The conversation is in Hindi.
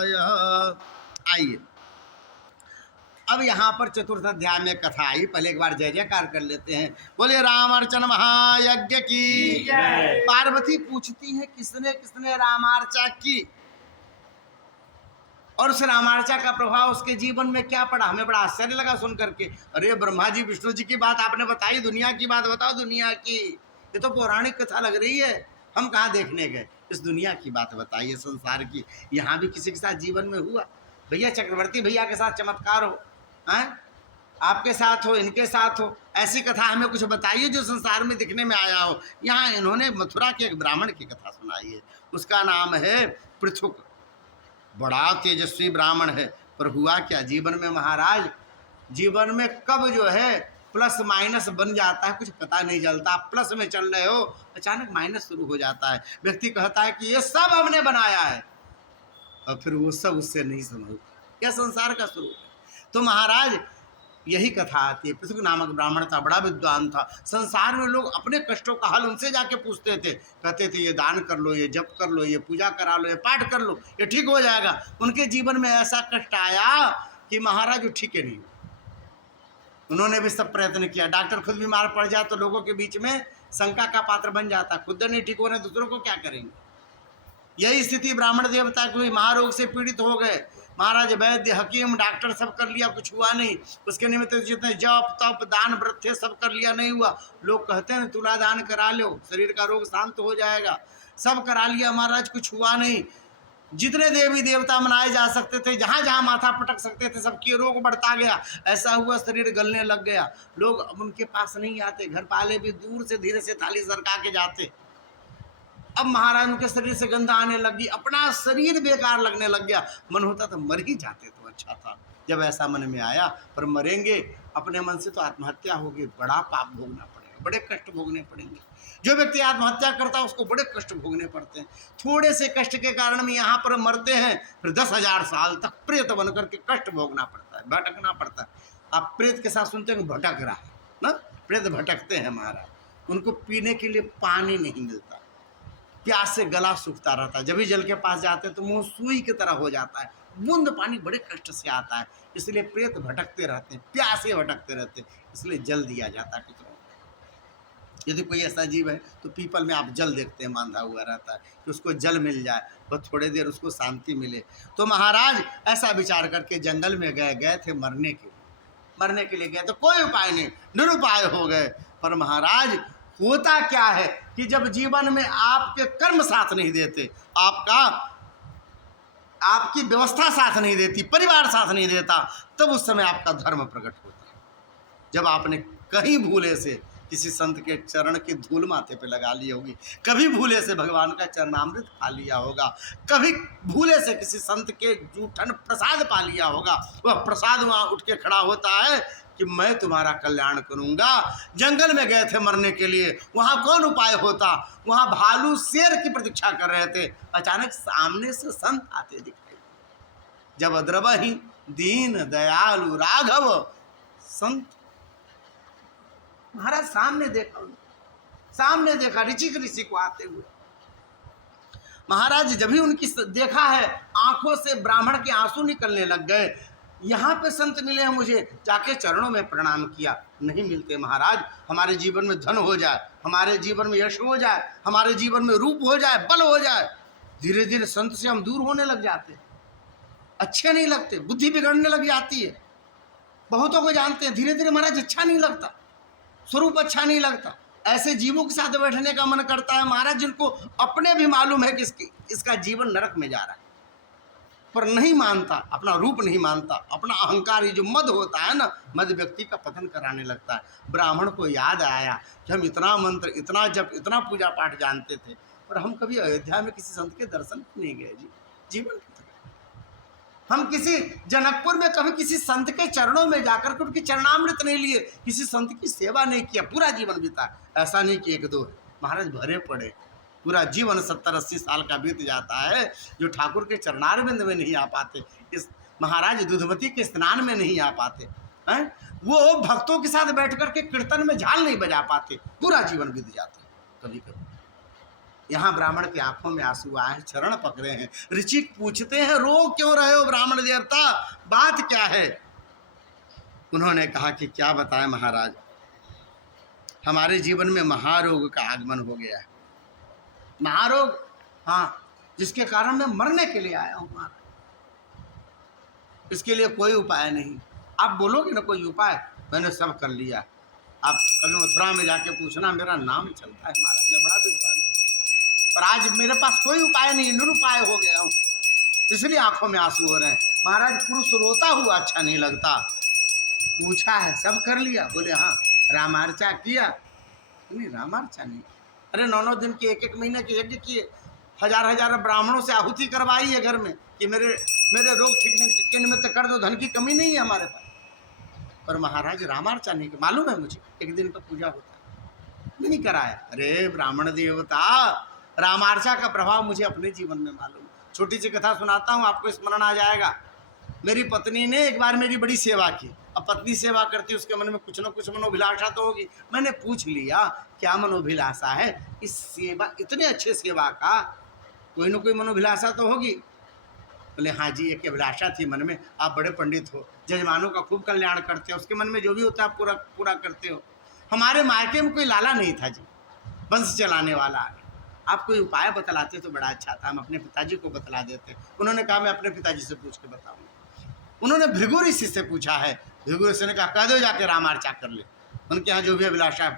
आइए अब यहाँ पर चतुर्थ अध्याय में कथा आई। पहले एक बार जय जयकार कर लेते हैं। बोले रामार्चन महायज्ञ की। पार्वती पूछती है किसने किसने रामार्चा की और उस रामार्चा का प्रभाव उसके जीवन में क्या पड़ा। हमें बड़ा आश्चर्य लगा सुन करके। अरे ब्रह्मा जी विष्णु जी की बात आपने बताई, दुनिया की बात बताओ। दुनिया की ये तो पौराणिक कथा लग रही है, हम कहाँ देखने गए। इस दुनिया की बात बताइए, संसार की। यहाँ भी किसी के साथ जीवन में हुआ भैया, चक्रवर्ती भैया के साथ चमत्कार हो, हैं आपके साथ हो, इनके साथ हो, ऐसी कथा हमें कुछ बताइए जो संसार में दिखने में आया हो। यहाँ इन्होंने मथुरा के एक ब्राह्मण की कथा सुनाई है, उसका नाम है पृथुक। बड़ा तेजस्वी ब्राह्मण है, पर हुआ क्या जीवन में महाराज, जीवन में कब जो है प्लस माइनस बन जाता है कुछ पता नहीं चलता। प्लस में चल रहे हो, अचानक माइनस शुरू हो जाता है। व्यक्ति कहता है कि ये सब हमने बनाया है, और फिर वो सब उससे नहीं समझता। यह संसार का स्वरूप है। तो महाराज यही कथा आती है। पृथुक नामक ब्राह्मण था, बड़ा विद्वान था। संसार में लोग अपने कष्टों का हल उनसे जाके पूछते थे, कहते थे ये दान कर लो, ये जप कर लो, ये पूजा करा लो, ये पाठ कर लो, ये ठीक हो जाएगा। उनके जीवन में ऐसा कष्ट आया कि महाराज वो ठीक है नहीं। उन्होंने भी सब प्रयत्न किया। डॉक्टर खुद बीमार पड़ जाए तो लोगों के बीच में शंका का पात्र बन जाता, खुद नहीं ठीक हो रहे दूसरों को क्या करेंगे। यही स्थिति ब्राह्मण देवता की हुई। महारोग से पीड़ित हो गए। महाराज वैद्य हकीम डॉक्टर सब कर लिया, कुछ हुआ नहीं। उसके निमित्त जितने जप तप दान व्रत थे सब कर लिया, नहीं हुआ। लोग कहते हैं तुला दान करा लो, शरीर का रोग शांत हो जाएगा। सब करा लिया महाराज, कुछ हुआ नहीं। जितने देवी देवता मनाए जा सकते थे, जहाँ जहाँ माथा पटक सकते थे, सबकी रोग बढ़ता गया। ऐसा हुआ शरीर गलने लग गया। लोग अब उनके पास नहीं आते, घर वाले भी दूर से धीरे से थाली सरका के जाते। अब महाराज उनके शरीर से गंध आने लगी, अपना शरीर बेकार लगने लग गया। मन होता था मर ही जाते तो अच्छा था। जब ऐसा मन में आया, पर मरेंगे अपने मन से तो आत्महत्या होगी, बड़ा पाप भोगना पड़ेगा, बड़े कष्ट भोगने पड़ेंगे। जो व्यक्ति आत्महत्या करता है उसको बड़े कष्ट भोगने पड़ते हैं। थोड़े से कष्ट के कारण में यहाँ पर मरते हैं, फिर 10,000 साल तक प्रेत बन करके कष्ट भोगना पड़ता है, भटकना पड़ता है। आप प्रेत के साथ सुनते हैं भटक रहा है ना, प्रेत भटकते हैं महाराज। उनको पीने के लिए पानी नहीं मिलता, प्यास से गला सूखता रहता है। जब भी जल के पास जाते हैं तो मुंह सुई की तरह हो जाता है, बूंद पानी बड़े कष्ट से आता है। इसलिए प्रेत भटकते रहते हैं, प्यासे भटकते रहते हैं, इसलिए जल दिया जाता है पितरों को। यदि कोई ऐसा जीव है तो पीपल में आप जल देखते हैं बांधा हुआ रहता है, कि उसको जल मिल जाए, बस थोड़ी देर उसको शांति मिले। तो महाराज ऐसा विचार करके जंगल में गए थे मरने के लिए गए तो कोई उपाय नहीं, निरुपाय हो गए। पर महाराज होता क्या है कि जब जीवन में आपके कर्म साथ नहीं देते, आपकी व्यवस्था साथ नहीं देती, परिवार साथ नहीं देता, तब उस समय आपका धर्म प्रकट होता है। जब आपने कहीं भूले से किसी संत के चरण की धूल माथे पे लगा ली होगी, कभी भूले से भगवान का चरणामृत खा लिया होगा, कभी भूले से किसी संत के जूठन प्रसाद पा लिया होगा, वह प्रसाद वहाँ उठ के खड़ा होता है कि मैं तुम्हारा कल्याण करूंगा। जंगल में गए थे मरने के लिए, वहाँ कौन उपाय होता, वहाँ भालू शेर की प्रतीक्षा कर रहे थे। अचानक सामने से संत आते दिखाई। जब अद्रवहि दीन दयालु राघव संत, महाराज सामने देखा ऋषि को आते हुए। महाराज जब भी उनकी देखा है, आंखों से ब्राह्मण के आंसू निकलने लग गए। यहाँ पे संत मिले हैं मुझे, जाके चरणों में प्रणाम किया। नहीं मिलते महाराज। हमारे जीवन में धन हो जाए, हमारे जीवन में यश हो जाए, हमारे जीवन में रूप हो जाए, बल हो जाए, धीरे धीरे संत से हम दूर होने लग जाते हैं, अच्छे नहीं लगते, बुद्धि बिगड़ने लग जाती है। बहुतों को जानते हैं, धीरे धीरे महाराज अच्छा नहीं लगता, स्वरूप अच्छा नहीं लगता। ऐसे जीवों के साथ बैठने का मन करता है महाराज, जिनको अपने भी मालूम है कि इसका जीवन नरक में जा रहा है, पर नहीं मानता, अपना रूप नहीं मानता, अपना अहंकार, ये जो मद होता है ना, मद व्यक्ति का पतन कराने लगता है। ब्राह्मण को याद आया कि हम इतना मंत्र, इतना जप, इतना पूजा पाठ जानते थे, पर हम कभी अयोध्या में किसी संत के दर्शन नहीं गए जी, जीवन की तरह। हम किसी जनकपुर में कभी किसी संत के चरणों में जाकर के उनकी चरणामृत नहीं लिए, किसी संत की सेवा नहीं किया, पूरा जीवन बीता। ऐसा नहीं कि एक दो है महाराज, भरे पड़े। पूरा जीवन 70-80 साल का बीत जाता है, जो ठाकुर के चरणारविंद में नहीं आ पाते, इस महाराज दूधमती के स्नान में नहीं आ पाते हैं, वो भक्तों के साथ बैठ कर के कीर्तन में झाल नहीं बजा पाते, पूरा जीवन बीत जाता है कभी कभी। यहाँ ब्राह्मण की आंखों में आंसू आए, चरण पकड़े हैं। ऋचिक पूछते हैं, रो क्यों रहे हो ब्राह्मण देवता, बात क्या है? उन्होंने कहा कि क्या बताएं महाराज, हमारे जीवन में महारोग का आगमन हो गया है। महारोग? हाँ, जिसके कारण मैं मरने के लिए आया हूँ महाराज। इसके लिए कोई उपाय नहीं। आप बोलोगे ना कोई उपाय, मैंने सब कर लिया। आप कभी मथुरा में जाके पूछना, मेरा नाम चलता है महाराज, मैं बड़ा विद्वान हूँ, पर आज मेरे पास कोई उपाय नहीं, निरुपाय हो गया हूँ, इसलिए आंखों में आंसू हो रहे हैं। महाराज, पुरुष रोता हुआ अच्छा नहीं लगता। पूछा है, सब कर लिया? बोले हाँ। रामार्चा किया? नहीं, रामार्चा नहीं। अरे 9-9 दिन की, 1-1 महीने के यज्ञ किए, हजार ब्राह्मणों से आहुति करवाई है घर में कि मेरे रोग ठीक नहीं के निमित्त कर दो, धन की कमी नहीं है हमारे पास। पर महाराज रामार्चा नहीं, मालूम है मुझे, एक दिन तो पूजा होता है, नहीं कराया। अरे ब्राह्मण देवता, रामार्चा का प्रभाव मुझे अपने जीवन में मालूम। छोटी सी कथा सुनाता हूँ, आपको स्मरण आ जाएगा। मेरी पत्नी ने एक बार मेरी बड़ी सेवा की। अब पत्नी सेवा करती, उसके मन में कुछ न कुछ मनोभिलाषा तो होगी। मैंने पूछ लिया, क्या मनोभिलाषा है? इस सेवा, इतने अच्छे सेवा का कोई न कोई मनोभिलाषा तो होगी। बोले हाँ जी, एक अभिलाषा थी मन में, आप बड़े पंडित हो, जजमानों का खूब कल्याण करते हो, उसके मन में जो भी होता है पूरा पूरा करते हो। हमारे मायके में कोई लाला नहीं था जी, वंश चलाने वाला। आप कोई उपाय बतलाते तो बड़ा अच्छा था, हम अपने पिताजी को बतला देते। उन्होंने कहा मैं अपने पिताजी से पूछ के बताऊंगा। उन्होंने भृगु ऋषि से पूछा है। भृगु ऋषि ने कहा कह दो जाके रामार्चा कर ले, उनके यहाँ जो भी अभिलाषा है